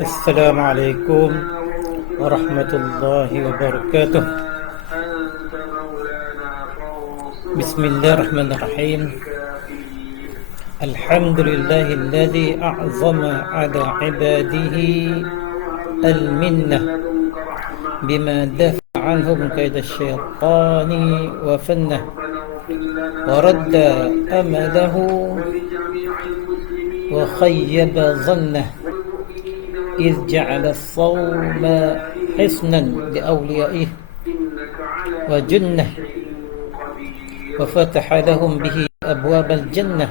السلام عليكم ورحمة الله وبركاته. بسم الله الرحمن الرحيم. الحمد لله الذي أعظم على عباده المنة بما دفع عنهم كيد الشيطان وفنه ورد أمله وخيب ظنه إذ جعل الصوم حصنا لأوليائه وجنة وفتح لهم به أبواب الجنة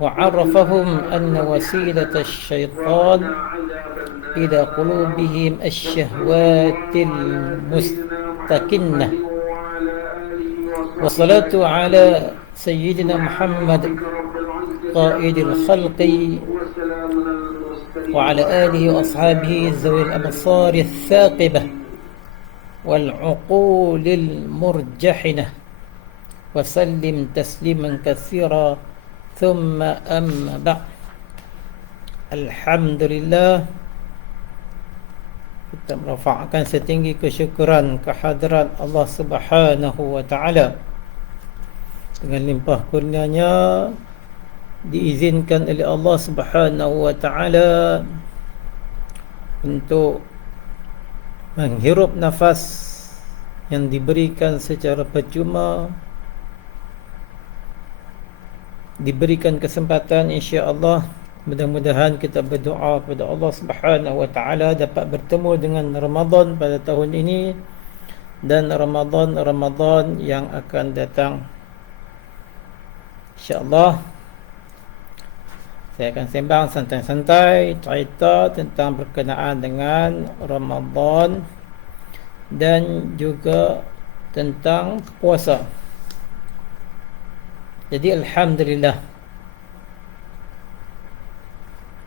وعرفهم أن وسيلة الشيطان إلى قلوبهم الشهوات المستكنة. والصلاة على سيدنا محمد قائد الخلق وعلى آله وأصحابه ذوي الأبصار الثاقبة والعقول المرجحنة وسلم تسليما كثيرا. ثم أما بعد. Alhamdulillah, kita merafakkan setinggi kesyukuran kehadirat Allah Subhanahu wa Ta'ala. Dengan limpah kurnianya diizinkan oleh Allah Subhanahu wa Ta'ala untuk menghirup nafas yang diberikan secara percuma, diberikan kesempatan, insya-Allah mudah-mudahan kita berdoa kepada Allah Subhanahu wa Ta'ala dapat bertemu dengan Ramadan pada tahun ini dan Ramadan yang akan datang, insya-Allah. Saya akan sembang santai-santai cerita tentang berkenaan dengan Ramadan dan juga tentang puasa. Jadi alhamdulillah,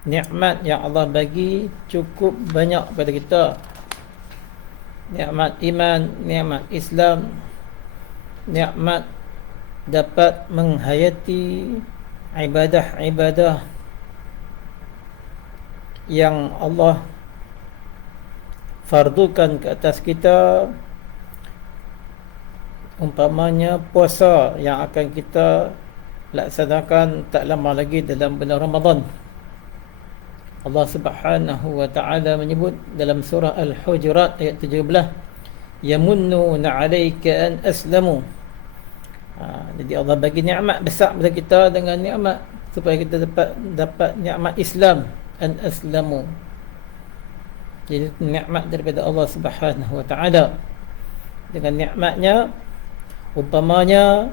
nikmat yang Allah bagi cukup banyak pada kita. Nikmat iman, nikmat Islam, nikmat dapat menghayati ibadah-ibadah yang Allah fardukan ke atas kita, umpamanya puasa yang akan kita laksanakan tak lama lagi dalam bulan Ramadan. Allah Subhanahu wa Ta'ala menyebut dalam surah Al-Hujurat ayat 17, yamunnuna 'alaika an aslamu. Jadi Allah bagi nikmat besar kepada kita dengan nikmat supaya kita dapat nikmat Islam, an aslamu. Jadi nikmat daripada Allah Subhanahu wa Ta'ala. Dengan nikmatnya, umpamanya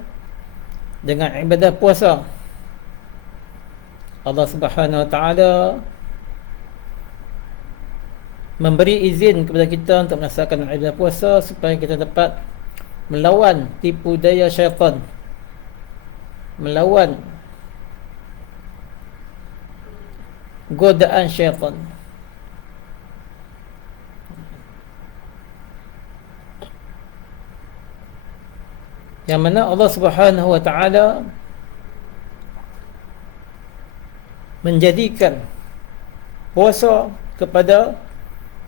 dengan ibadah puasa, Allah Subhanahu wa Ta'ala memberi izin kepada kita untuk melaksanakan ibadah puasa supaya kita dapat melawan tipu daya syaitan, melawan godaan syaitan. Yang mana Allah Subhanahu wa Ta'ala menjadikan puasa kepada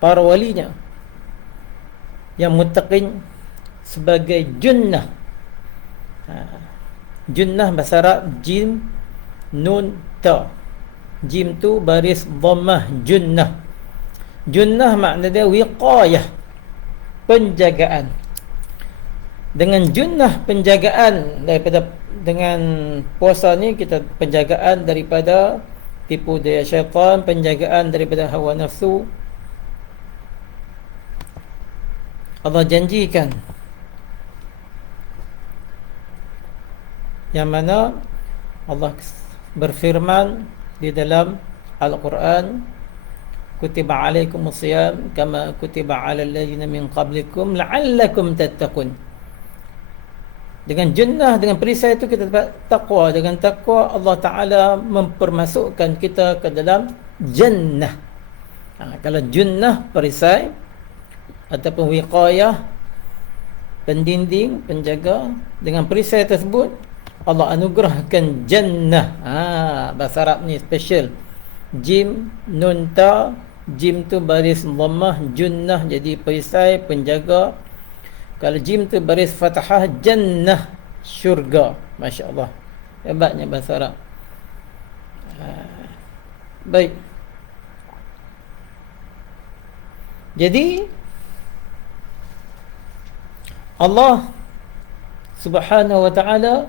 para walinya yang muttaqin sebagai junnah. Junnah bahasa Arab jim nun ta. Jim tu baris dhammah, junnah. Junnah makna dia wiqayah, penjagaan. Dengan junnah, penjagaan daripada, dengan puasa ni kita penjagaan daripada tipu daya syaitan, penjagaan daripada hawa nafsu. Allah janjikan, yang mana Allah berfirman di dalam Al-Quran, kutiba alaikumus siyam kama kutiba alal ladzina min qablikum la'allakum tattaqun. Dengan junnah, dengan perisai itu kita dapat taqwa. Dengan taqwa Allah Ta'ala mempermasukkan kita ke dalam jannah. Kalau junnah perisai ataupun wiqayah, pendinding, penjaga, dengan perisai tersebut Allah anugerahkan jannah. Bahasa Arab ni special. Jim, nun ta, jim tu baris dhammah, junnah jadi perisai, penjaga. Kalau jim tu baris fathah, jannah, syurga. Masya Allah, hebatnya bahasa Arab. Baik. Jadi Allah Subhanahu wa ta'ala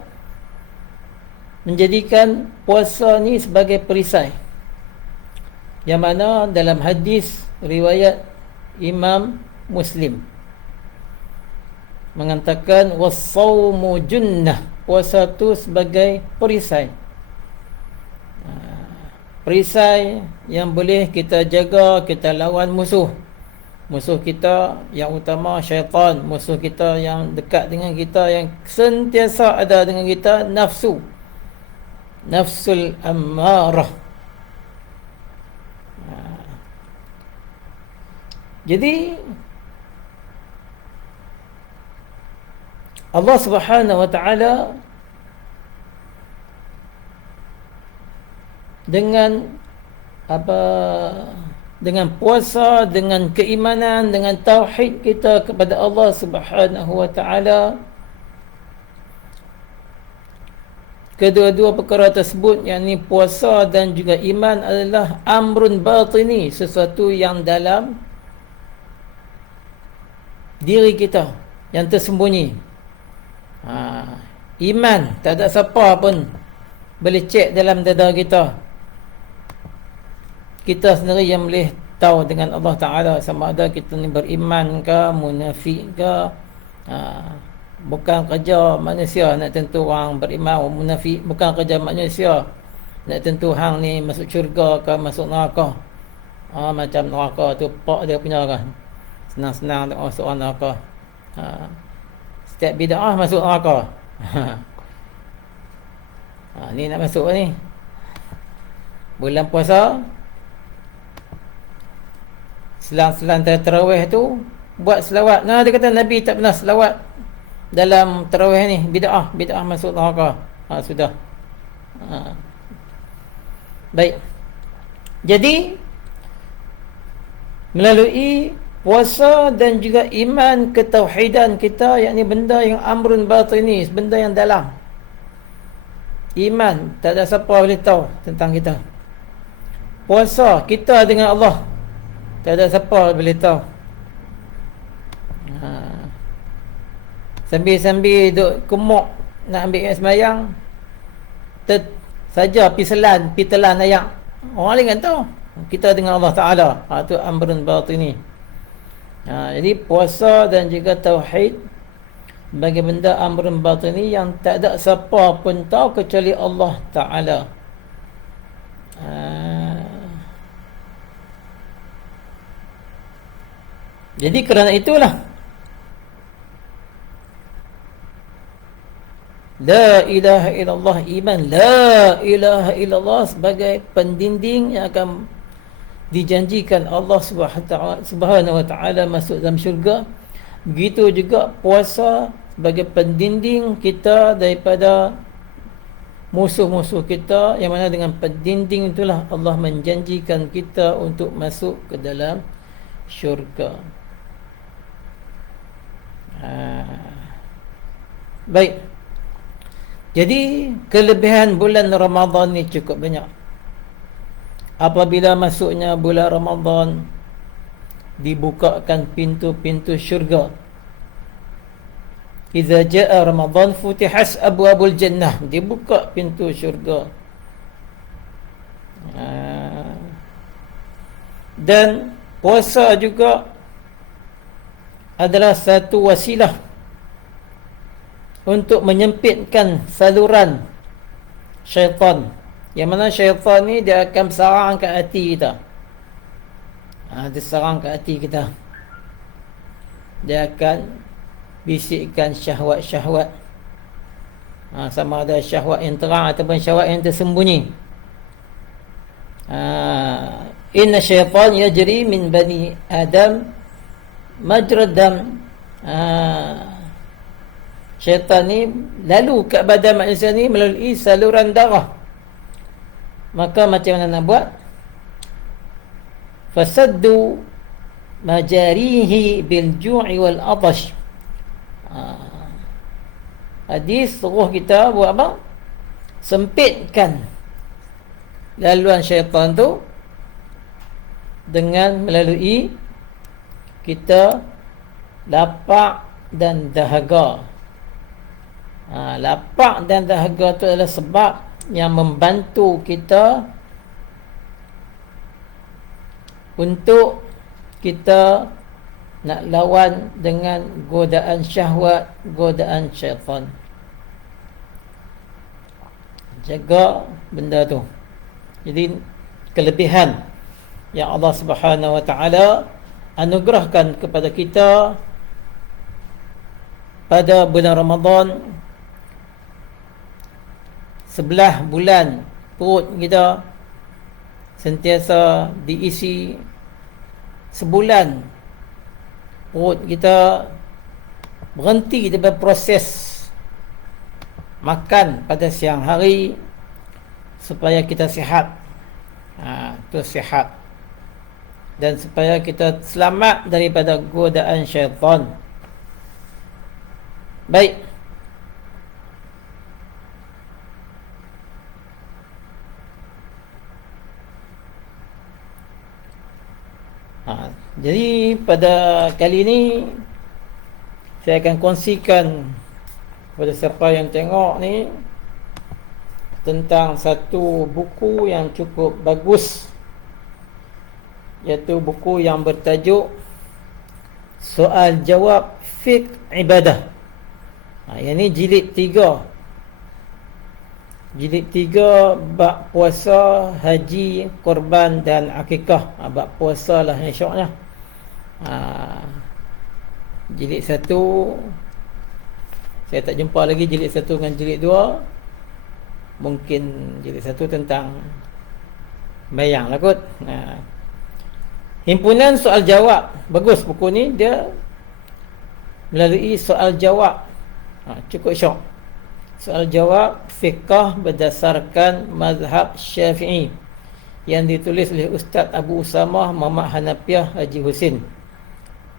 menjadikan puasa ni sebagai perisai, yang mana dalam hadis riwayat Imam Muslim mengatakan was-saumu junnah, puasa tu sebagai perisai. Perisai yang boleh kita jaga, kita lawan musuh. Musuh kita yang utama syaitan, musuh kita yang dekat dengan kita, yang sentiasa ada dengan kita, nafsu, nafsul ammarah. Jadi Allah Subhanahu wa ta'ala dengan dengan puasa, dengan keimanan, dengan tauhid kita kepada Allah Subhanahu wa ta'ala, kedua-dua perkara tersebut, yakni puasa dan juga iman, adalah amrun batini, sesuatu yang dalam diri kita, yang tersembunyi. Iman tak ada siapa pun boleh cek dalam dada kita. Kita sendiri yang boleh tahu dengan Allah Ta'ala sama ada kita ni beriman ke, munafik ke. Bukan kerja manusia nak tentu orang beriman munafik. Bukan kerja manusia nak tentu hang ni masuk syurga ke masuk neraka. Macam neraka tu pak dia punya kan, senang-senang nak masuk neraka. Setiap bid'ah masuk neraka. Ni nak masuk ni bulan puasa, selang-selang tarawih tu buat selawat. Dia kata Nabi tak pernah selawat dalam tarawih ni, bid'ah masuk neraka. Sudah. Baik. Jadi melalui puasa dan juga iman ketauhidan kita, yakni benda yang amrun batini, benda yang dalam. Iman tak ada siapa boleh tahu tentang kita. Puasa kita dengan Allah, tak ada siapa boleh tahu. Sambil-sambil duk kemuk nak ambil sembahyang, saja pi telan ayat, orang lain kan tahu. Kita dengan Allah Ta'ala, itu amrun batini. Jadi puasa dan juga tauhid bagi benda amrun batini yang tak ada siapa pun tahu kecuali Allah Ta'ala. Jadi kerana itulah la ilaha illallah, iman la ilaha illallah sebagai pendinding yang akan dijanjikan Allah Subhanahu wa ta'ala masuk dalam syurga. Begitu juga puasa sebagai pendinding kita daripada musuh-musuh kita, yang mana dengan pendinding itulah Allah menjanjikan kita untuk masuk ke dalam syurga. Baik. Jadi kelebihan bulan Ramadan ni cukup banyak. Apabila masuknya bulan Ramadan, dibukakan pintu-pintu syurga. Idza jaa Ramadan futihas abwabul jannah, dibuka pintu syurga. Dan puasa juga adalah satu wasilah untuk menyempitkan saluran syaitan, yang mana syaitan ni dia akan serang ke hati kita. Dia serang ke hati kita, dia akan bisikkan syahwat-syahwat, sama ada syahwat yang terang ataupun syahwat yang tersembunyi. Inna syaitan yajri min bani Adam majrad dam. syaitan ni lalu kat badan manusia ni melalui saluran darah. Maka macam mana nak buat? Fasaddu majarihi bil ju'i wal atash. Hadis suruh kita buat apa? Sempitkan laluan syaitan tu dengan melalui kita lapar dan dahaga. Lapar dan dahaga tu adalah sebab yang membantu kita untuk kita nak lawan dengan godaan syahwat, godaan syaitan. Jaga benda tu. Jadi kelebihan yang Allah Subhanahu wa taala anugerahkan kepada kita pada bulan Ramadan, 11 bulan perut kita sentiasa diisi, sebulan perut kita berhenti daripada proses makan pada siang hari supaya kita sihat. Itu sihat. Dan supaya kita selamat daripada godaan syaitan. Baik. Jadi pada kali ini saya akan kongsikan kepada siapa yang tengok ni tentang satu buku yang cukup bagus, iaitu buku yang bertajuk Soal Jawab Fiqh Ibadah. Yang ni jilid 3. Jilid 3 bab puasa, haji, korban dan akikah. Bab puasa lah yang syoknya. Jilid 1 saya tak jumpa lagi jilid 1 dengan jilid 2. Mungkin jilid 1 tentang bayang lah kot. Himpunan soal jawab. Bagus buku ni, dia melalui soal jawab. Cukup syok. Soal jawab fiqh berdasarkan mazhab Syafi'i yang ditulis oleh Ustaz Abu Usamah Muhammad Hanafiah Haji Husin,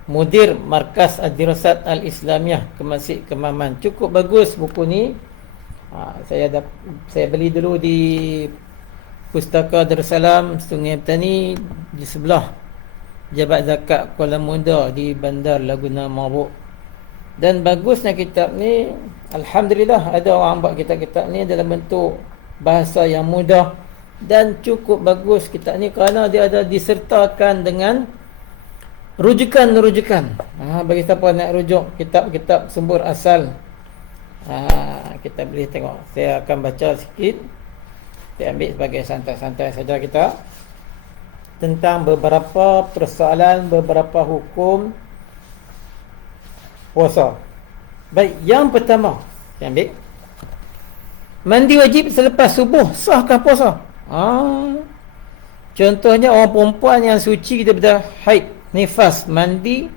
Mudir Markas Ad-Dirasat Al-Islamiyah, Kemasjid Kemaman. Cukup bagus buku ni. Saya beli dulu di Pustaka Darussalam Sungai Petani di sebelah Jabat Zakat Kuala Muda di Bandar Laguna Mabuk. Dan bagusnya kitab ni, alhamdulillah ada orang buat kitab-kitab ni dalam bentuk bahasa yang mudah dan cukup bagus kitab ni kerana dia ada disertakan dengan rujukan-rujukan. Bagi siapa nak rujuk kitab-kitab sumber asal, kita boleh tengok. Saya akan baca sikit. Saya ambil sebagai santai-santai saja kita tentang beberapa persoalan, beberapa hukum puasa. Baik, yang pertama saya ambil, mandi wajib selepas subuh, sahkah puasa? Contohnya orang perempuan yang suci daripada haid, nifas, mandi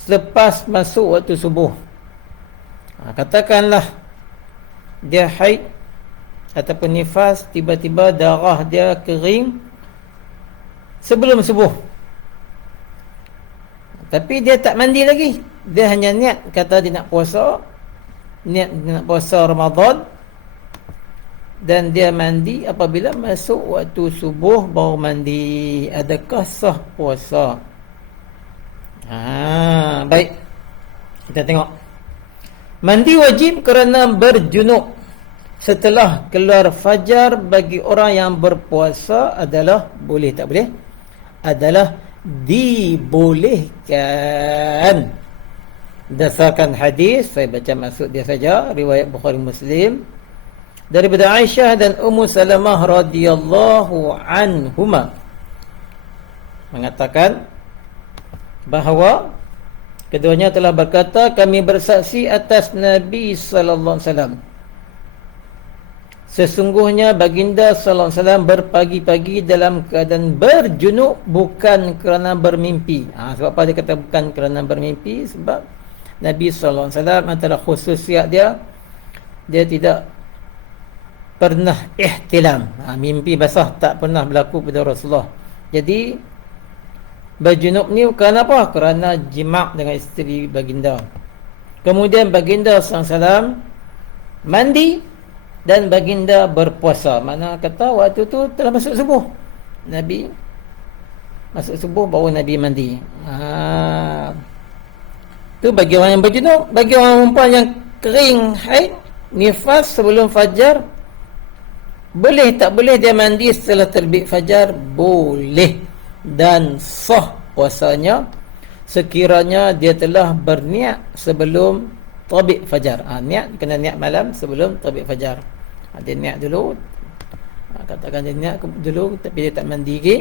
selepas masuk waktu subuh. Katakanlah dia haid ataupun nifas, tiba-tiba darah dia kering sebelum subuh, tapi dia tak mandi lagi. Dia hanya niat, kata dia nak puasa, niat dia nak puasa Ramadan, dan dia mandi apabila masuk waktu subuh baru mandi. Adakah sah puasa? Baik, kita tengok. Mandi wajib kerana berjunub setelah keluar fajar bagi orang yang berpuasa adalah boleh, tak boleh? Adalah dibolehkan. Dasarkan hadis, saya baca maksud dia saja, riwayat Bukhari Muslim daripada Aisyah dan Ummu Salamah radhiyallahu anhuma, mengatakan bahawa keduanya telah berkata, kami bersaksi atas Nabi sallallahu alaihi wasallam, sesungguhnya baginda sallallahu alaihi wasallam berpagi-pagi dalam keadaan berjunub bukan kerana bermimpi. Sebab apa dia kata bukan kerana bermimpi? Sebab Nabi SAW antara khususiat dia, dia tidak pernah ihtilam. Mimpi basah tak pernah berlaku pada Rasulullah. Jadi berjunub ni kenapa? Kerana jima' dengan isteri baginda. Kemudian baginda SAW mandi dan baginda berpuasa. Mana kata waktu tu telah masuk subuh. Nabi masuk subuh baru Nabi mandi. Tu bagi orang yang berjunub. Bagi orang perempuan yang kering haid, nifas sebelum fajar, boleh tak boleh dia mandi setelah terbit fajar? Boleh. Dan sah puasanya sekiranya dia telah berniat sebelum terbit fajar. Niat kena niat malam sebelum terbit fajar. Dia niat dulu, katakan dia niat dulu tapi dia tak mandi lagi,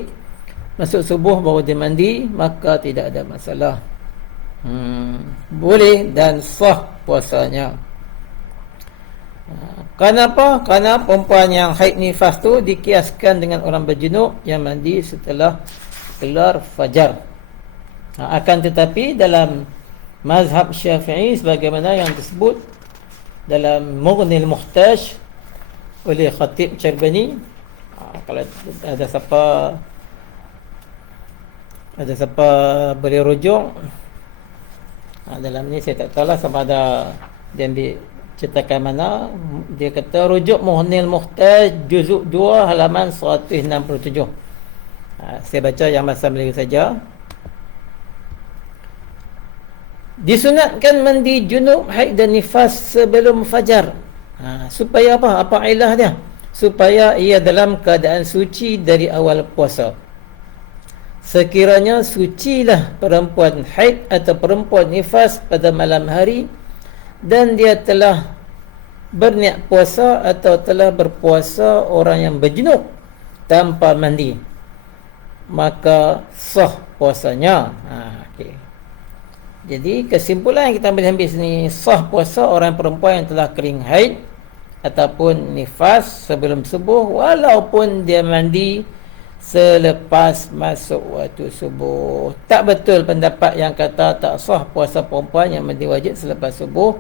masuk subuh baru dia mandi, maka tidak ada masalah. Boleh dan sah puasanya. Kenapa? Kerana perempuan yang haid nifas tu dikiaskan dengan orang berjunub yang mandi setelah keluar fajar. Akan tetapi dalam mazhab Syafi'i sebagaimana yang disebut dalam Mughnil Muhtaj oleh Khatib Syarbani, kalau ada siapa boleh rujuk, dalam ni saya tak tahu lah sama ada dia ambil cetakan mana. Dia kata rujuk Mughnil Muhtaj juzuk 2 halaman 167. Saya baca yang bahasa Melayu saja. Disunatkan mandi junub, haid dan nifas sebelum fajar. Supaya apa? Apa ilah dia? Supaya ia dalam keadaan suci dari awal puasa. Sekiranya sucilah perempuan haid atau perempuan nifas pada malam hari dan dia telah berniat puasa atau telah berpuasa orang yang berjunub tanpa mandi, maka sah puasanya. Okay. Jadi kesimpulan yang kita boleh ambil sini, sah puasa orang perempuan yang telah kering haid ataupun nifas sebelum subuh, walaupun dia mandi selepas masuk waktu subuh. Tak betul pendapat yang kata tak sah puasa perempuan yang mandi wajib selepas subuh.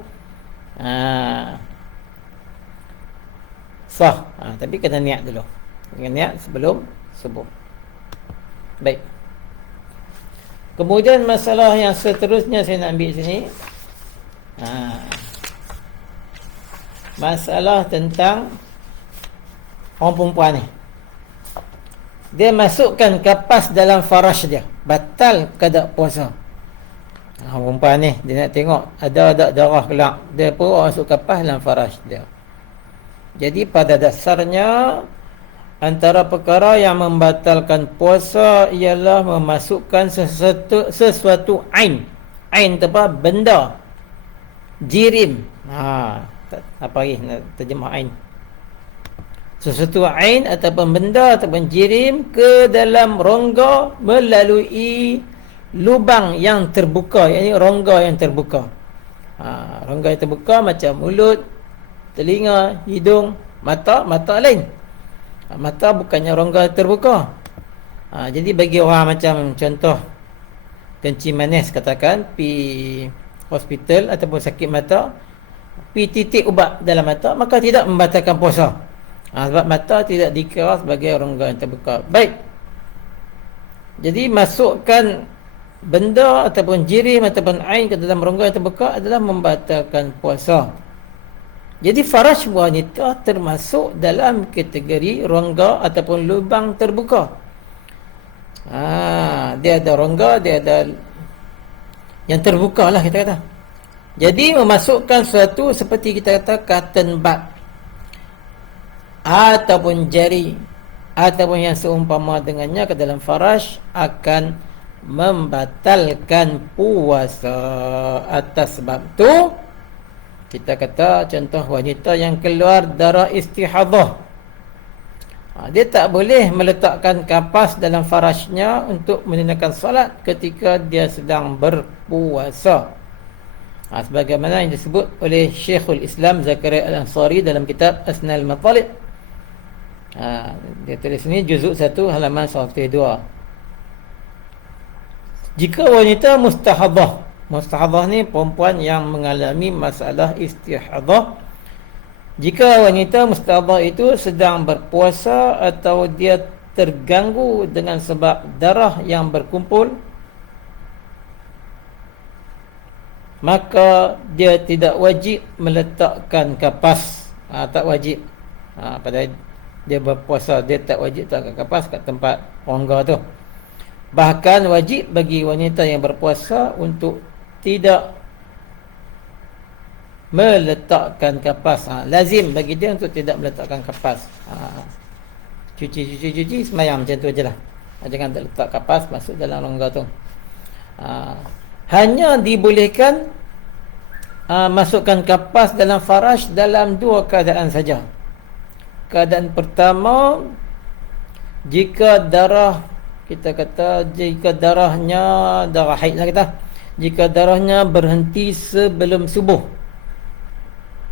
Sah, tapi kena niat dulu. Kena niat sebelum subuh. Baik. Kemudian masalah yang seterusnya saya nak ambil sini, masalah tentang orang perempuan ni. Dia masukkan kapas dalam farash dia, batal kada puasa. Orang perempuan ni dia nak tengok ada darah kelak, dia pun masuk kapas dalam farash dia. Jadi pada dasarnya antara perkara yang membatalkan puasa ialah memasukkan sesuatu ain. Ain tu apa? Benda. Jirim. Apa lagi nak terjemah ain? Sesuatu ain ataupun benda ataupun jirim ke dalam rongga melalui lubang yang terbuka, iaitu rongga yang terbuka. Rongga yang terbuka macam mulut, telinga, hidung, mata lain. Mata bukannya rongga terbuka. Jadi bagi orang macam contoh kencing manis, katakan pi hospital ataupun sakit mata, pi titik ubat dalam mata, maka tidak membatalkan puasa. Sebab mata tidak dikira sebagai rongga yang terbuka. Baik. Jadi masukkan benda ataupun jirim ataupun ain ke dalam rongga yang terbuka adalah membatalkan puasa. Jadi farash wanita termasuk dalam kategori rongga ataupun lubang terbuka. Dia ada rongga, dia ada yang terbuka lah kita kata. Jadi memasukkan sesuatu seperti kita kata cotton bud ataupun jari ataupun yang seumpama dengannya ke dalam farash akan membatalkan puasa. Atas sebab tu kita kata contoh wanita yang keluar darah istihadah, dia tak boleh meletakkan kapas dalam farashnya untuk menunaikan solat ketika dia sedang berpuasa. Sebagaimana yang disebut oleh Syekhul Islam Zakaria Al-Ansari dalam kitab Asnal Matalib. Dia tulis ni juzuk 1 halaman 102. Jika wanita mustahadah Mustahadhah ni perempuan yang mengalami masalah istihadhah. Jika wanita mustahadhah itu sedang berpuasa atau dia terganggu dengan sebab darah yang berkumpul, maka dia tidak wajib meletakkan kapas. Tak wajib. Pada dia berpuasa, dia tak wajib letakkan kapas kat tempat rongga tu. Bahkan wajib bagi wanita yang berpuasa untuk tidak meletakkan kapas. Lazim bagi dia untuk tidak meletakkan kapas. Cuci semayang macam tu je lah. Jangan tak letak kapas masuk dalam rongga tu. Hanya dibolehkan masukkan kapas dalam faraj dalam dua keadaan saja. Keadaan pertama, jika darah, kita kata jika darahnya darah haid lah kita, jika darahnya berhenti sebelum subuh.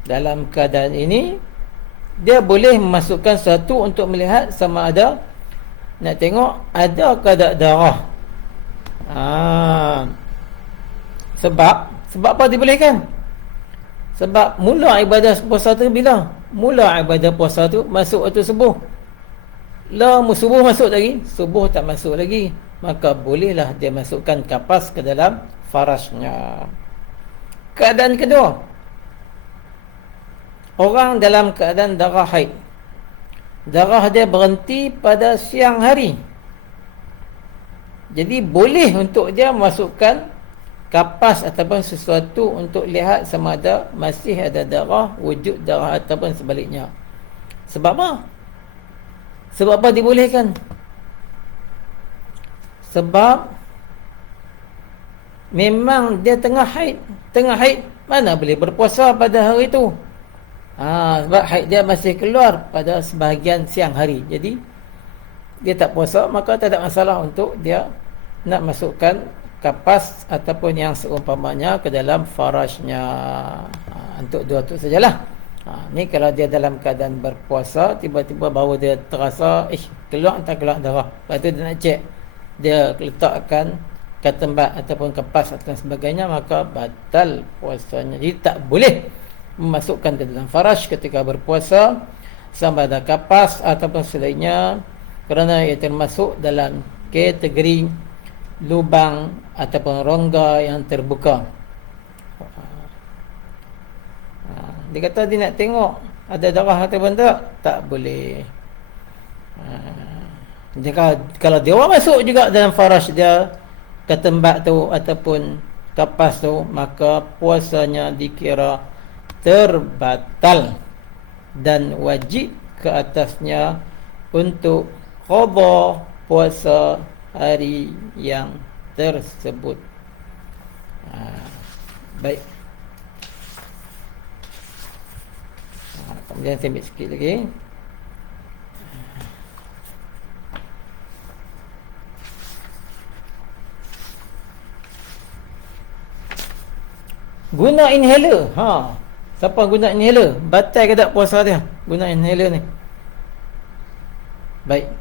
Dalam keadaan ini dia boleh memasukkan sesuatu untuk melihat sama ada, nak tengok ada ke tak darah. Sebab apa dibolehkan? Sebab mula ibadah puasa tu bila? Mula ibadah puasa tu masuk waktu subuh. Subuh masuk lagi, subuh tak masuk lagi, maka bolehlah dia masukkan kapas ke dalam farajnya. Keadaan kedua, orang dalam keadaan darah haid, darah dia berhenti pada siang hari, jadi boleh untuk dia masukkan kapas ataupun sesuatu untuk lihat sama ada masih ada darah, wujud darah ataupun sebaliknya. Sebab apa? Sebab apa dibolehkan? Sebab memang dia tengah haid. Mana boleh berpuasa pada hari itu? Sebab haid dia masih keluar pada sebahagian siang hari. Jadi dia tak puasa, maka tak ada masalah untuk dia nak masukkan kapas ataupun yang seumpamanya ke dalam farajnya. Untuk dua tu sajalah. Ni kalau dia dalam keadaan berpuasa, tiba-tiba baru dia terasa keluar darah. Lepas tu dia nak cek, dia letakkan ketempat ataupun kapas atau sebagainya, maka batal puasanya. Jadi tak boleh memasukkan ke dalam faraj ketika berpuasa sama ada kapas ataupun selainnya, kerana ia termasuk dalam kategori lubang ataupun rongga yang terbuka. Dia kata dia nak tengok ada darah ataupun tak boleh. Kalau dia orang masuk juga dalam faraj dia, ketempat tu ataupun kapas tu, maka puasanya dikira terbatal dan wajib ke atasnya untuk qada puasa hari yang tersebut. Baik. Kemudian saya ambil sikit lagi. Guna inhaler. Siapa guna inhaler? Batal ke tak puasa dia? Guna inhaler ni. Baik.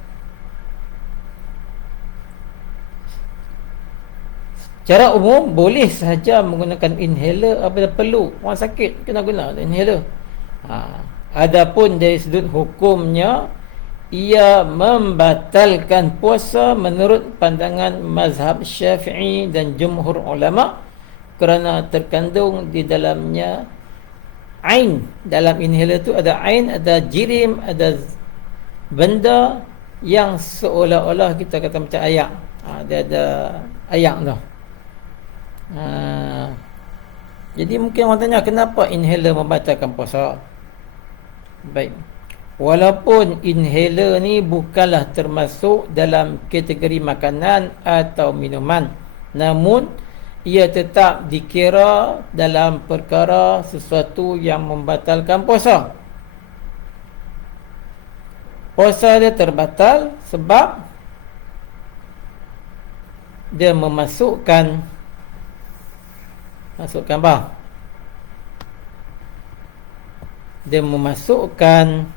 Cara umum boleh sahaja menggunakan inhaler apabila perlu. Orang sakit kena guna inhaler. Adapun dari sudut hukumnya, ia membatalkan puasa menurut pandangan mazhab Syafi'i dan jumhur ulama, kerana terkandung di dalamnya ain. Dalam inhaler tu ada ain, ada jirim, ada benda yang seolah-olah kita kata macam ayak. Dia ada ayak tu. Jadi mungkin orang tanya, kenapa inhaler membatalkan puasa? Baik. Walaupun inhaler ni bukanlah termasuk dalam kategori makanan atau minuman, namun ia tetap dikira dalam perkara sesuatu yang membatalkan puasa. Puasa dia terbatal sebab dia memasukkan apa? Dia memasukkan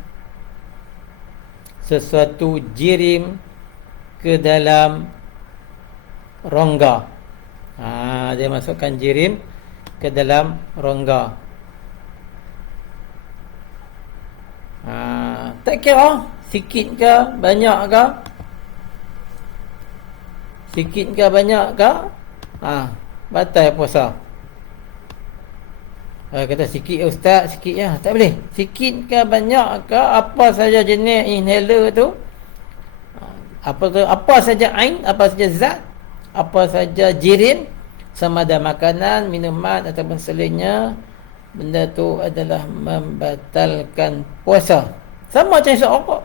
sesuatu jirim ke dalam rongga. Dia masukkan jirim ke dalam rongga. Tak kira sikit ke banyak ke, sikit ke banyak ke, batal puasa. Kata sikit ustaz, sikit ya, tak boleh. Sikit ke banyak ke, apa saja jenis inhaler tu, apa saja ain, apa saja zat, apa saja jirim, sama ada makanan, minuman ataupun selainnya, benda tu adalah membatalkan puasa. Sama macam isap rokok.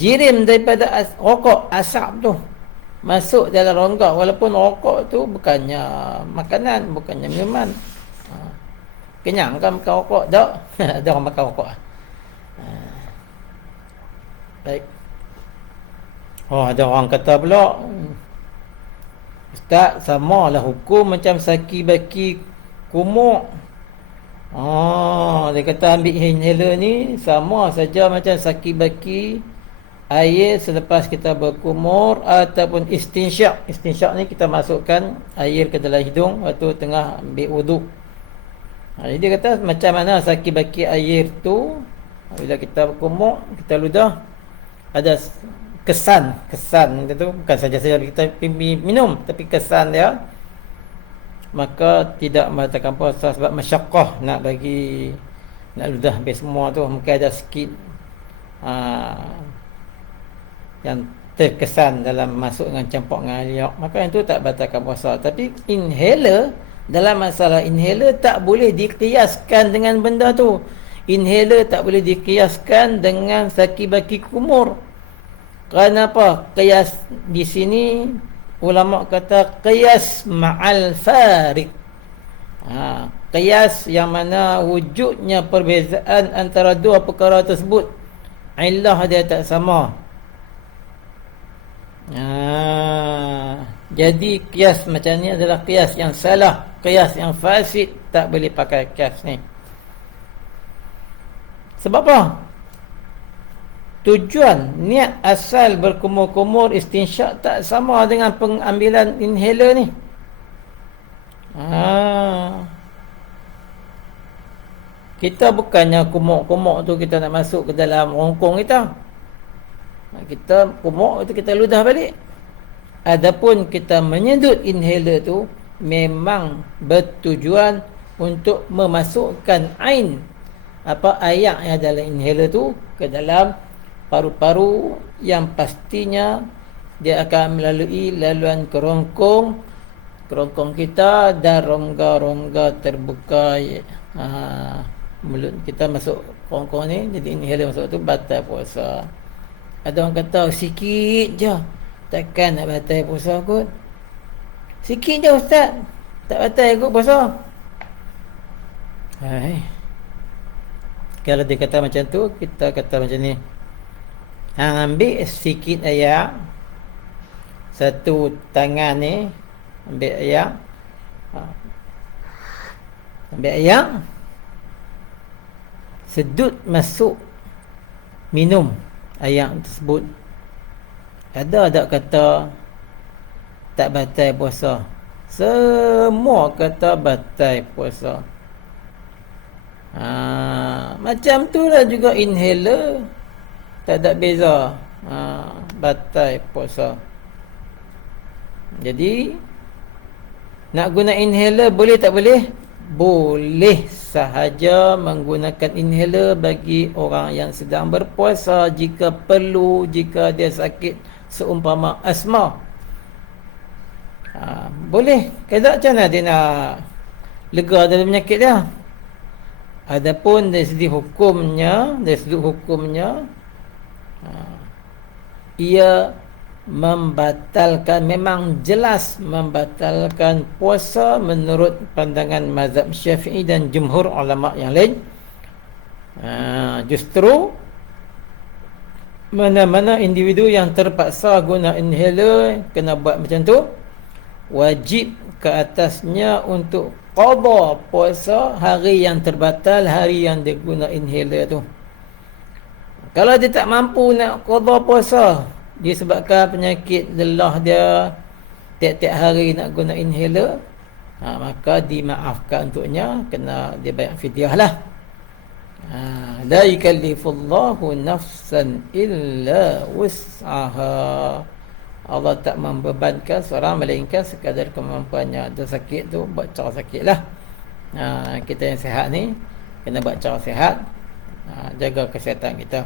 Jirim daripada rokok, asap tu masuk dalam rongga, walaupun rokok tu bukannya makanan, bukannya minuman. Kenyang kan makan rokok? Tak. Ada orang makan rokok. Baik. Ada orang kata pula, ustaz, samalah hukum macam saki baki kumur. Dia kata ambil inhaler ni sama saja macam saki baki air selepas kita berkumur ataupun istinsyak. Istinsyak ni kita masukkan air ke dalam hidung waktu tengah ambil wuduk. Jadi dia kata macam mana saki baki air tu, bila kita berkumur, kita ludah, ada kesan itu bukan saja kita minum, tapi kesan dia, maka tidak membatalkan puasa. Sebab masyaqqah nak ludah habis semua tu, mungkin ada sikit yang terkesan dalam masuk dengan campak dengan air, maka itu tak batalkan puasa. Tapi inhaler, dalam masalah inhaler tak boleh dikiaskan dengan benda tu. Inhaler tak boleh dikiaskan dengan saki baki kumur. Kerana apa? Qiyas di sini ulama kata qiyas ma'al farid. Qiyas yang mana wujudnya perbezaan antara dua perkara tersebut, illah dia tak sama. Jadi qiyas macam ni adalah qiyas yang salah, qiyas yang fasid, tak boleh pakai qiyas ni. Sebab apa? Tujuan, niat asal berkumur-kumur istinsyak tak sama dengan pengambilan inhaler ni. Kita bukannya kumur-kumur tu kita nak masuk ke dalam rongkong kita. Kita kumur itu kita ludah balik. Adapun kita menyedut inhaler tu memang bertujuan untuk memasukkan ain, air yang dalam inhaler tu ke dalam paru-paru, yang pastinya dia akan melalui laluan kerongkong kita dan rongga-rongga terbuka. Mulut kita masuk kerongkong ni, jadi inhaler masuk tu batal puasa. Ada orang kata sikit je, takkan nak batal puasa kot. Sikit je ustaz, tak batal kot puasa. Kalau dia kata macam tu, kita kata macam ni, ambil sikit air, satu tangan ni ambil air, sedut masuk, minum air tersebut. Ada tak kata tak batal puasa? Semua kata batal puasa. Macam tu lah juga inhaler, tak ada beza, batal puasa. Jadi nak guna inhaler boleh tak boleh? Boleh sahaja menggunakan inhaler bagi orang yang sedang berpuasa jika perlu, jika dia sakit seumpama asma. Boleh. Kalau macam mana dia nak lega dari penyakit dia? Adapun dari segi hukumnya, ia membatalkan, memang jelas membatalkan puasa menurut pandangan mazhab Syafi'i dan jumhur ulama yang lain. Justru mana-mana individu yang terpaksa guna inhaler kena buat macam tu, wajib ke atasnya untuk qada puasa hari yang terbatal, hari yang dia guna inhaler tu. Kalau dia tak mampu nak qada puasa disebabkan penyakit lelah dia, tiap-tiap hari nak guna inhaler, maka dimaafkan untuknya, kena dia bayar fidyah lah. La yukallifullahu nafsan illa wus'aha. Allah tak membebankan seorang melainkan sekadar kemampuannya. Ada sakit tu buat cara sakit lah. Kita yang sihat ni kena buat cara sihat, jaga kesihatan kita.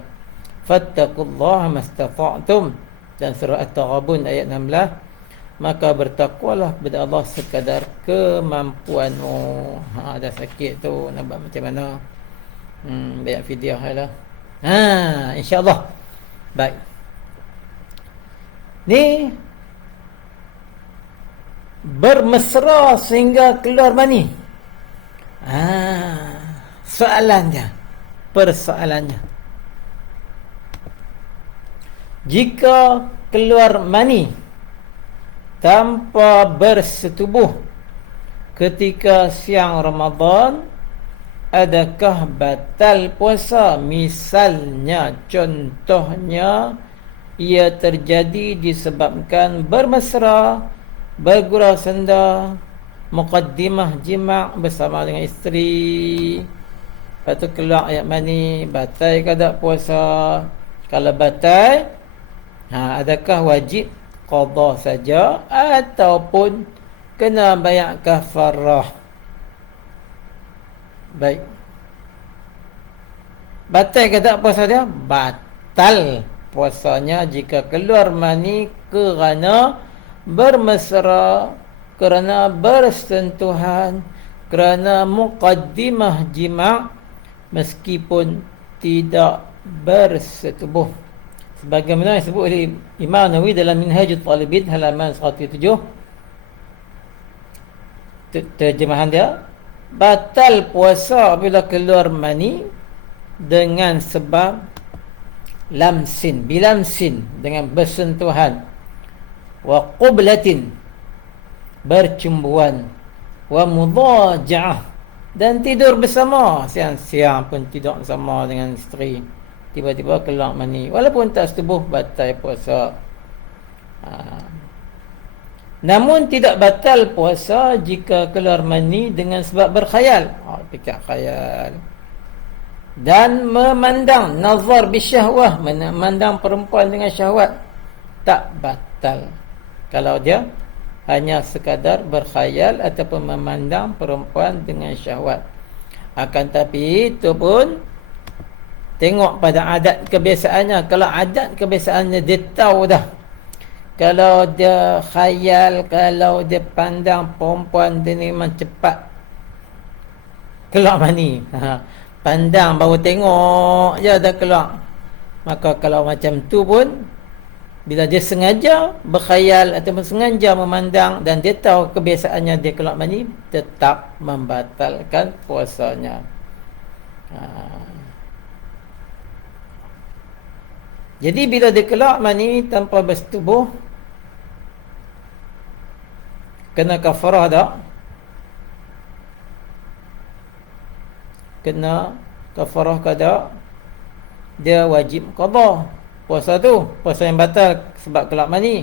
Fattaqullaha mastata'tum. Dan surah At-Taghabun ayat 16, maka bertakwalah kepada Allah sekadar kemampuanmu. Ada sakit tu nak buat macam mana? Bayar fidyah lah. InsyaAllah. Baik. Ni bermesra sehingga keluar mani. Persoalannya, jika keluar mani tanpa bersetubuh ketika siang Ramadan, adakah batal puasa? Misalnya, contohnya, ia terjadi disebabkan bermesra, bergurau senda, muqaddimah jima' bersama dengan isteri, lepas tu keluar air mani, batal ke tak puasa? Kalau batal, adakah wajib qada saja ataupun kena bayar kafarah? Baik. Batal ke tak puasa dia? Batal puasanya jika keluar mani kerana bermesra, kerana bersentuhan, kerana muqaddimah jima' meskipun tidak bersetubuh. Sebagaimana disebut oleh Imam Nawawi dalam Minhajul Talibin halaman 107. Terjemahan dia, batal puasa bila keluar mani dengan sebab lamsin, bilamsin, dengan bersentuhan, wa qublatin, bercumbuan, wa mudaja'ah, dan tidur bersama. Siang-siang pun tidur bersama dengan isteri, tiba-tiba keluar mani, walaupun tak setubuh, batal puasa. Namun tidak batal puasa jika keluar mani dengan sebab berkhayal, fikir khayal, dan memandang, nazar bisyahwah, memandang perempuan dengan syahwat, tak batal kalau dia hanya sekadar berkhayal ataupun memandang perempuan dengan syahwat. Akan tapi itu pun tengok pada adat kebiasaannya. Kalau adat kebiasaannya dia tahu dah, kalau dia khayal, kalau dia pandang perempuan dia ni memang cepat keluar mani, pandang baru tengok je dah keluar. Maka kalau macam tu pun, bila dia sengaja berkhayal ataupun sengaja memandang dan dia tahu kebiasaannya dia keluar mani, tetap membatalkan puasanya. Jadi bila dia keluar mani tanpa bersetubuh, kena kafarah tak? Kena kafarah ke tak? Dia wajib qada puasa tu, puasa yang batal sebab keluar mani,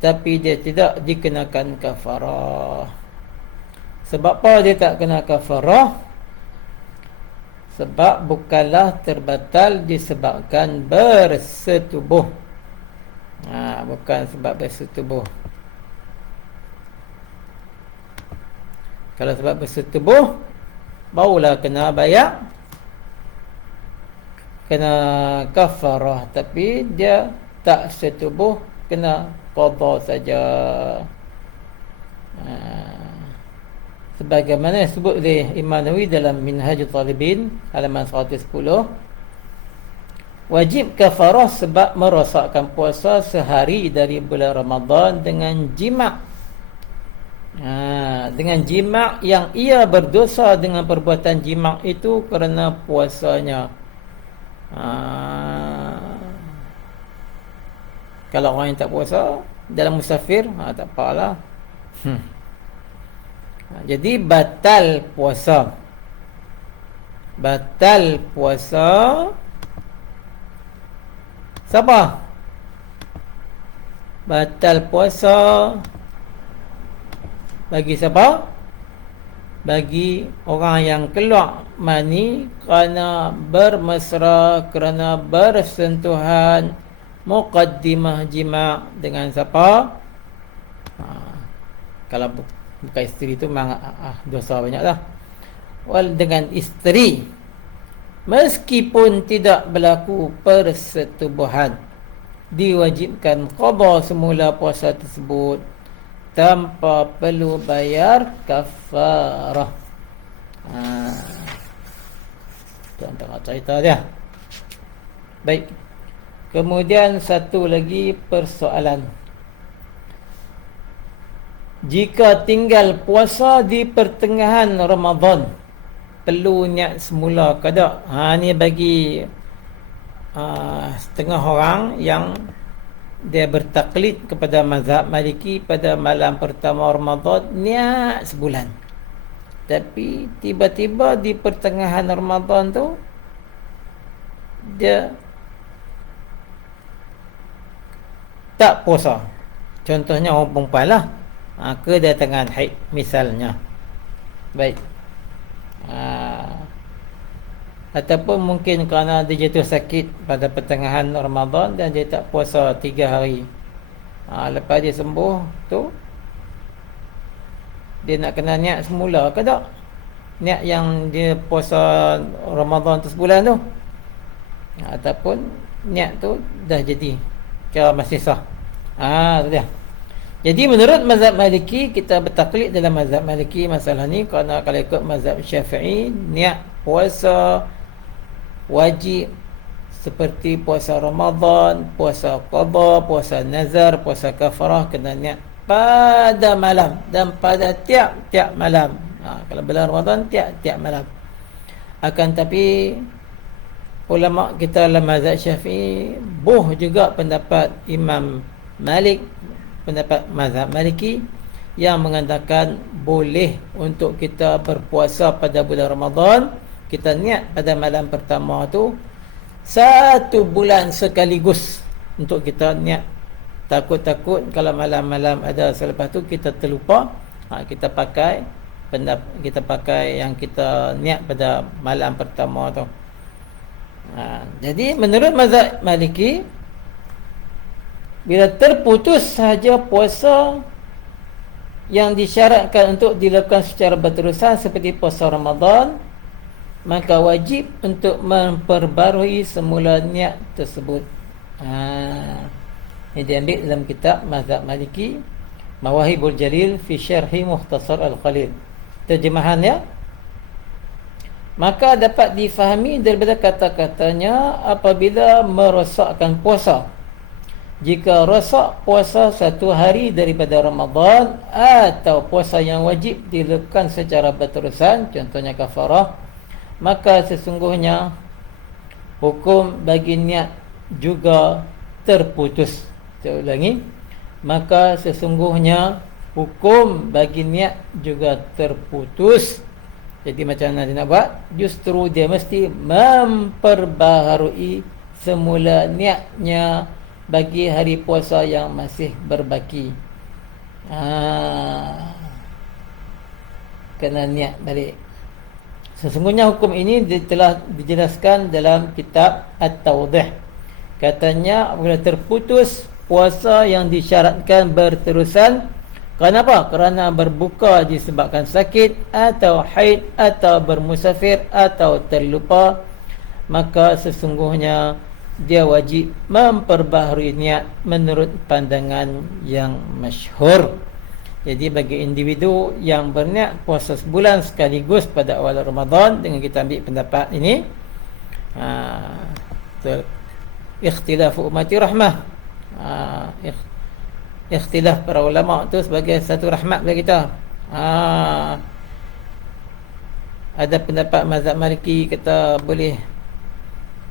tapi dia tidak dikenakan kafarah. Sebab apa dia tak kena kafarah? Sebab bukanlah terbatal disebabkan bersetubuh. Bukan sebab bersetubuh. Kalau sebab bersetubuh, barulah kena bayar, kena kafarah. Tapi dia tak setubuh, kena qada saja. Sebagaimana disebut oleh Imam Nawawi dalam Minhajul Talibin halaman 110, wajib kafarah sebab merosakkan puasa sehari dari bulan Ramadan dengan jima'. Dengan jima' yang ia berdosa dengan perbuatan jima' itu kerana puasanya. Kalau orang yang tak puasa dalam musafir, tak apalah. Jadi batal puasa. Batal puasa siapa? Batal puasa bagi siapa? Bagi orang yang keluar mani kerana bermesra, kerana bersentuhan, muqaddimah jima' dengan siapa? Kalau bukan isteri tu memang dosa banyak lah. Wal dengan isteri, meskipun tidak berlaku persetubuhan, diwajibkan qada semula puasa tersebut tanpa perlu bayar kafarah. Tuan tengok cerita dia. Baik. Kemudian satu lagi persoalan. Jika tinggal puasa di pertengahan Ramadan, perlu niat semula ke tak? Ni bagi setengah orang yang dia bertaklid kepada mazhab Maliki pada malam pertama Ramadan, niat sebulan. Tapi tiba-tiba di pertengahan Ramadan tu dia tak puasa. Contohnya orang perempuan lah, kedatangan haid misalnya. Baik. Ataupun mungkin kerana dia jatuh sakit pada pertengahan Ramadan dan dia tak puasa 3 hari. Lepas dia sembuh tu, dia nak kena niat semula ke tak? Niat yang dia puasa Ramadan tu sebulan tu. Ataupun niat tu dah jadi, kira masih sah. Tu dia. Jadi menurut mazhab Maliki, kita bertaklid dalam mazhab Maliki masalah ni, kerana kalau ikut mazhab Syafi'i, niat puasa wajib seperti puasa Ramadan, puasa qada, puasa nazar, puasa kafarah, kena niat pada malam dan pada tiap-tiap malam. Kalau bulan Ramadan, tiap-tiap malam. Akan tapi ulama kita dalam mazhab Syafi'i, juga pendapat Imam Malik, pendapat mazhab Maliki, yang mengatakan boleh untuk kita berpuasa pada bulan Ramadan. Kita niat pada malam pertama tu 1 bulan sekaligus untuk kita niat. Takut-takut kalau malam-malam ada selepas tu kita terlupa, kita pakai yang kita niat pada malam pertama tu. Jadi menurut mazhab Maliki, bila terputus sahaja puasa yang disyaratkan untuk dilakukan secara berterusan seperti puasa Ramadan, maka wajib untuk memperbarui semula niat tersebut. Ini diambil dalam kitab mazhab Maliki, Mawahibul Jalil fi Syarhi Mukhtasar Al-Khalil. Terjemahannya, maka dapat difahami daripada kata-katanya apabila merosakkan puasa. Jika rosak puasa 1 hari daripada Ramadan atau puasa yang wajib dilakukan secara berterusan, contohnya kafarah, maka sesungguhnya hukum bagi niat juga terputus. Saya ulangi, maka sesungguhnya hukum bagi niat juga terputus. Jadi macam mana dia nak buat? Justru dia mesti memperbaharui semula niatnya bagi hari puasa yang masih berbaki. Kena niat balik. Sesungguhnya hukum ini telah dijelaskan dalam kitab At-Tawdih. Katanya apabila terputus puasa yang disyaratkan berterusan, kenapa? Kerana berbuka disebabkan sakit atau haid atau bermusafir atau terlupa, maka sesungguhnya dia wajib memperbaharui niat menurut pandangan yang masyhur. Jadi bagi individu yang berniat puasa sebulan sekaligus pada awal Ramadan, dengan kita ambil pendapat ini, ikhtilafu ummati rahmah, ikhtilaf para ulama tu sebagai satu rahmat bagi kita. Ada pendapat mazhab Maliki kata boleh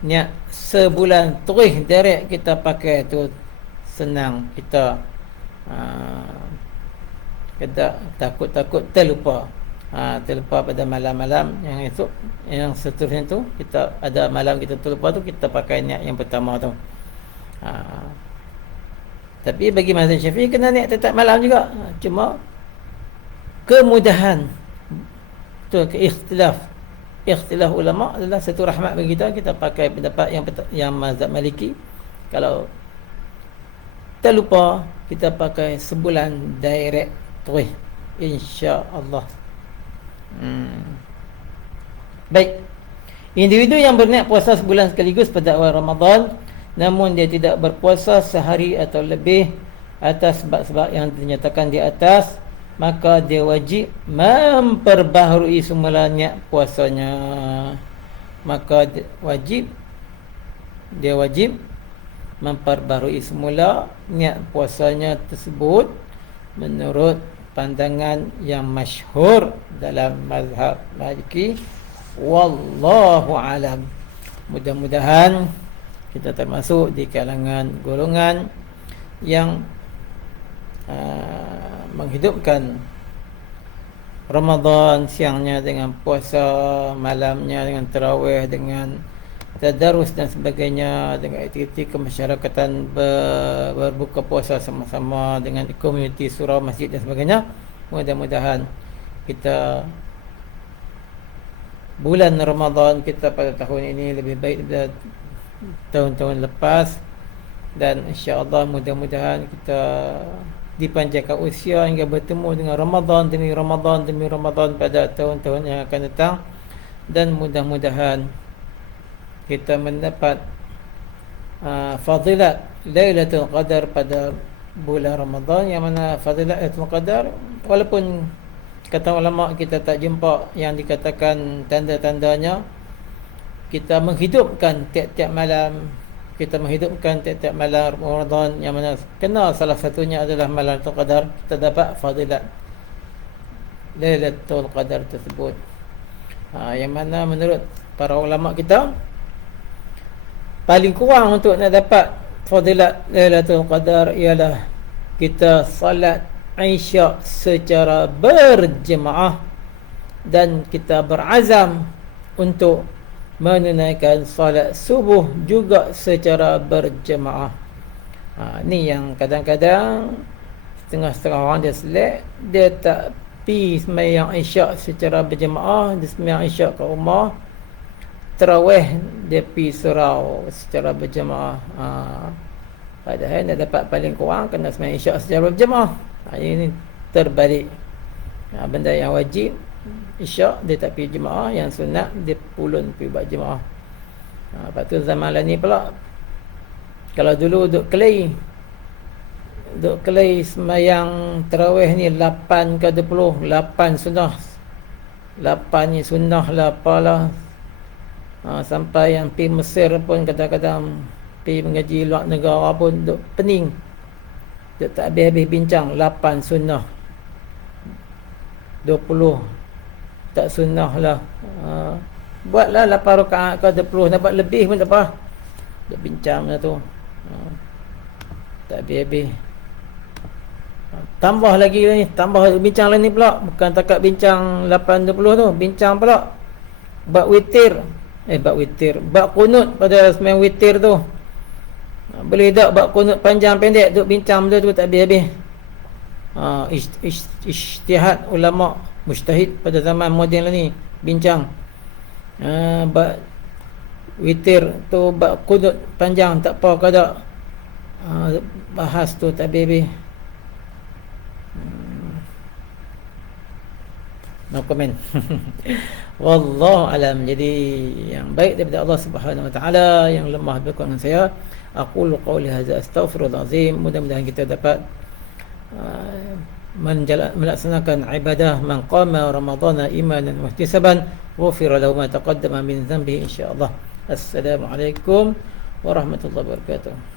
niat sebulan terus direct kita pakai tu, senang kita kita takut-takut terlupa. Terlupa pada malam-malam yang esok, yang seterusnya tu kita ada malam kita terlupa tu, kita pakai niat yang pertama tu. Tapi bagi mazhab Syafi'i kena niat tetap malam juga. Cuma kemudahan tu ikhtilaf ulama adalah satu rahmat bagi kita pakai pendapat yang mazhab Maliki. Kalau terlupa kita pakai sebulan direct terus insya-Allah. Baik. Individu yang berniat puasa sebulan sekaligus pada awal Ramadan namun dia tidak berpuasa sehari atau lebih atas sebab-sebab yang dinyatakan di atas, maka dia wajib memperbaharui semula niat puasanya. Maka dia wajib memperbaharui semula niat puasanya tersebut menurut pandangan yang masyhur dalam mazhab Maliki. Wallahu alam. Mudah-mudahan kita termasuk di kalangan golongan yang menghidupkan Ramadan siangnya dengan puasa, malamnya dengan tarawih, dengan tadarus dan sebagainya, dengan aktiviti kemasyarakatan berbuka puasa sama-sama, dengan komuniti surau masjid dan sebagainya. Mudah-mudahan kita bulan Ramadan kita pada tahun ini lebih baik daripada tahun-tahun lepas, dan insya-Allah mudah-mudahan kita dipanjangkan usia hingga bertemu dengan Ramadan demi Ramadan demi Ramadan pada tahun-tahun yang akan datang, dan mudah-mudahan kita mendapat fadilat Lailatul Qadar pada bulan Ramadan, yang mana fadilat Lailatul Qadar walaupun kata ulama kita tak jumpa yang dikatakan tanda-tandanya, kita menghidupkan tiap-tiap malam, kita menghidupkan tiap-tiap malam Ramadan, yang mana kena salah satunya adalah malam Lailatul Qadar, kita dapat fadilat Lailatul Qadar tersebut. Yang mana menurut para ulama kita paling kurang untuk nak dapat fadilat Lailatul Qadar ialah kita salat Isyak secara berjemaah dan kita berazam untuk menunaikan salat subuh juga secara berjemaah. Ni yang kadang-kadang setengah-setengah orang dia selek, dia tak pi sembahyang Isyak secara berjemaah, dia sembahyang Isyak kat rumah, tarawih dia pi surau secara berjemaah. Padahal nak dapat paling kurang kena sembahyang Isyak secara berjemaah. Ini terbalik. Benda yang wajib Isyak dia tak pergi jemaah, yang sunat dia pulun pergi buat jemaah. Lepas tu zaman lah ni pula, kalau dulu duduk kelai sembahyang tarawih ni 8 ke 20, 8 sunnah, 8 ni sunnah lah apalah. Sampai yang pergi Mesir pun kadang-kadang pergi mengaji luar negara pun duduk pening, dia tak habis-habis bincang 8 sunnah, 20 tak sunnah lah. Buatlah 8 rakaat ke 20, nak buat lebih pun tak apa, dia bincang lah tu. Tak habis-habis. Tambah lagi ni, tambah bincang lain ni pula, bukan takat bincang 8-20 tu, bincang pula bab witir, bab kunut pada sembahyang witir tu. Boleh tak bab kunut panjang pendek duk bincang benda tu tak habis-habis. Ijtihad ulama mujtahid pada zaman moden lah ni bincang. Bab witir tu, bab kunut panjang tak apa ke tak. Bahas tu tak habis-habis. No comment. Wallahu alam. Jadi yang baik daripada Allah Subhanahu wa taala, yang lemah berkurang saya. Aqulu qawli hadza astaghfirullahalazim. Mudah-mudahan kita dapat melaksanakan ibadah man qama ramadhana imanan wa ihtisaban ghufira lahu ma taqaddama min dhanbihi insyaallah. Assalamualaikum warahmatullahi wabarakatuh.